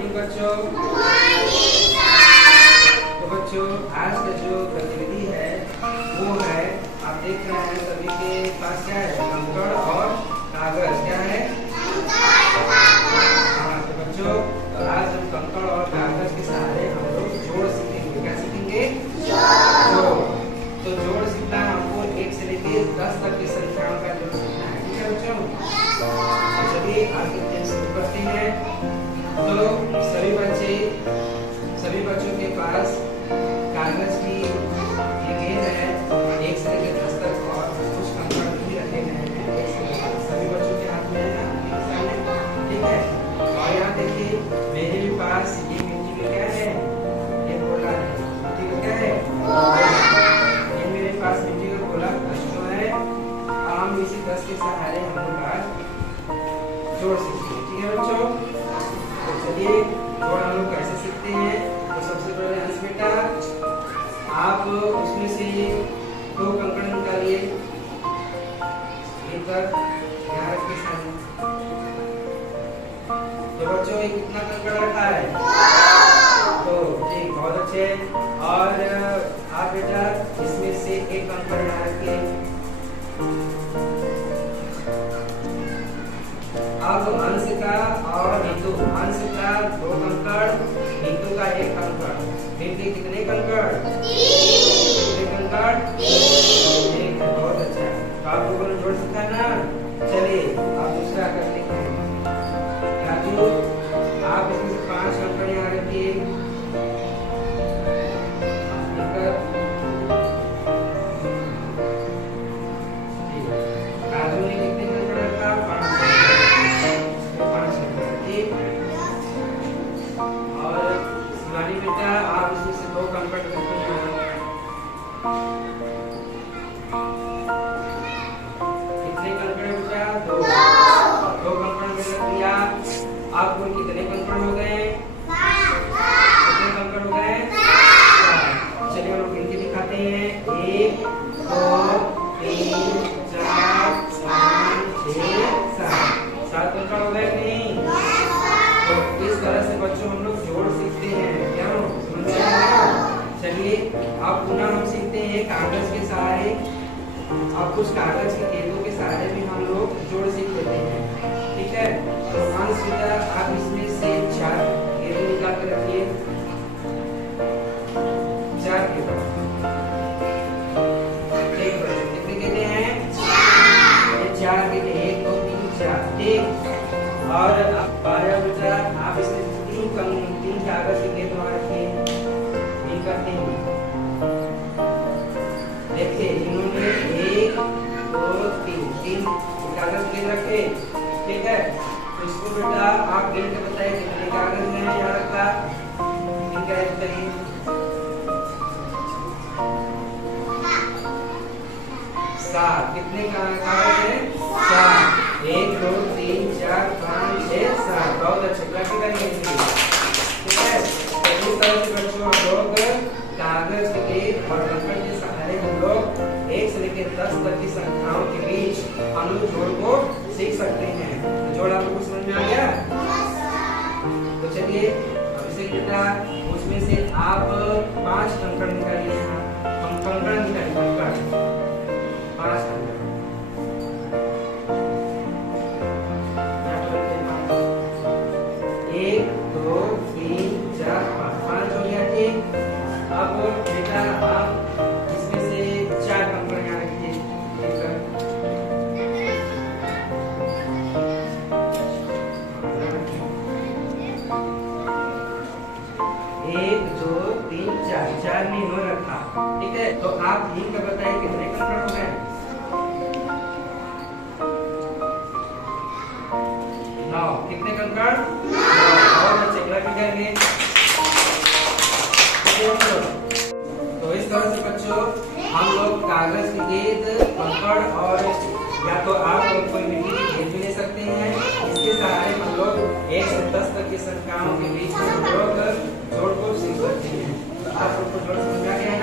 Morning बच्चों। तो बच्चों आज का जो गतिविधि है वो है, आप देख रहे हैं सभी के पास क्या है, कंकड़ और कागज। क्या है? हाँ, तो बच्चों आज हम कंकड़ और कागज के सहारे हम लोग जोड़ सीखेंगे। क्या सीखेंगे? जोड़। तो जोड़ सीखना है हमको 1 से लेकर 10 तक की संख्याओं का जोड़ सीखना है। ठीक है बच्चों? तो चलिए आज के शुरू करते हैं। तो सभी बच्चों के पास कागज की ये गेंद है, 1 से लेकर 10 तक, और कुछ कंकड़ भी रखे गए हैं 1 से लेकर 10। सभी बच्चों के हाथ में है ना, आपके सामने। ठीक है? और यहाँ देखिए मेरे भी पास ये मिट्टी का क्या है, ये गोला है। मिट्टी का क्या है? ये मेरे पास मिट्टी का गोला जो है। हम इसी 10 के सहारे हम लोग आज जोड़ सीखते हैं। ठीक है बच्चों? तो चलिए जोड़ हम लोग कैसे सीखते हैं। तो सबसे पहले अंश बेटा, आप उसमें से 2 कंकड़ निकालिए, इधर यहाँ रखिए सामने। तो बच्चों ये कितना कंकड़ रखा है? तो ठीक, बहुत अच्छे। और आप बेटा इसमें से 1 कंकड़ यहाँ रखिए। अब अंश का और नीतू, अंश का 2 कंकड़, नीतू का 1 कंकड़, फिर के कितने कंकड़? 3। कितने कंकड़? 3। बहुत अच्छा। तो आप लोगों ने जोड़ सीखा ना। चलिए आप दूसरा करते हैं। राजू आप इसमें से 5 कंकड़ यहाँ रखिए। राजू ने कितने कंकड़ रखा? 5। और शिवानी बेटा आप इसमें से 2 कंकड़ रखते हैं। कितने कंकड़ बेटा? 2 कंकड़ में रख दिया। आपको कितने कंकड़ हो गए? कितने कंकड़ हो गए? 4। चलिए हम लोग गिनके दिखाते हैं। 1 2 3 4 5 6 7 कंकड़ हो गए नहीं? तो इस तरह से बच्चों हम लोग जोड़ सीखते हैं। क्या समझ में आया? चलिए अब पुनः हम सीखते हैं कागज के सहारे। अब कुछ कागज के गेंदों के सहारे भी हम लोग जोड़ सीख लेते हैं। ठीक है? तो अंश बेटा आप इसमें से 4 गेंदे निकाल कर रखिए। 4 गेंदे। ठीक है, कितने गेंदे हैं? 4 गेंदे। 1 2 3 4। ठीक। और अब बेटा आप इसमें 3 कागज के गेंद वहां रखिए। 3 करते हैं। देखिए इन्होंने 1 2 3 कागज के गेंद रखे। ठीक है? तो इसको बेटा आप गिन के बताइए कितने कागज में है यहाँ रखा। ठीक है, बताइए। 7। कितने कागज है? 7। 1 2 3 4 5 6 7। बहुत अच्छे, लकी करेंगे। ठीक है? तो इस तरह से बच्चों हम लोग कागज के और कंकड़ के सहारे हम लोग 1 से लेकर 10 तक की संख्याओं के बीच हम लोग जोड़ को सीख सकते हैं। तो जोड़ आप लोगों को समझ में आ गया? तो चलिए अब इसे बेटा उसमें से आप 5 कंकड़ निकालिए। यहाँ हम कंकड़ निकालिए। कंकड़ 5 कंकड़। 1 2 3 4 5 हो गया। ठीक। अब बेटा आप इसमें से 4 कंकड़ यहाँ रखिए। 1 2 3 4 नहीं हो रखा। ठीक है? तो आप गिन कर बताइए कितने कंकड़ हो गए? 9। कितने कंकड़? 9। और अच्छे, क्लैप करेंगे। तो इस तरह से बच्चों हम लोग कागज की गेंद, कंकड़ और या तो आप कोई मिट्टी की गेंद भी ले सकते हैं। इसके सहारे हम लोग 1 से 10 तक की संख्याओं के बीच हम लोग जोड़ को सीख सकते हैं। तो आप लोग को जोड़ समझ में आ गया है?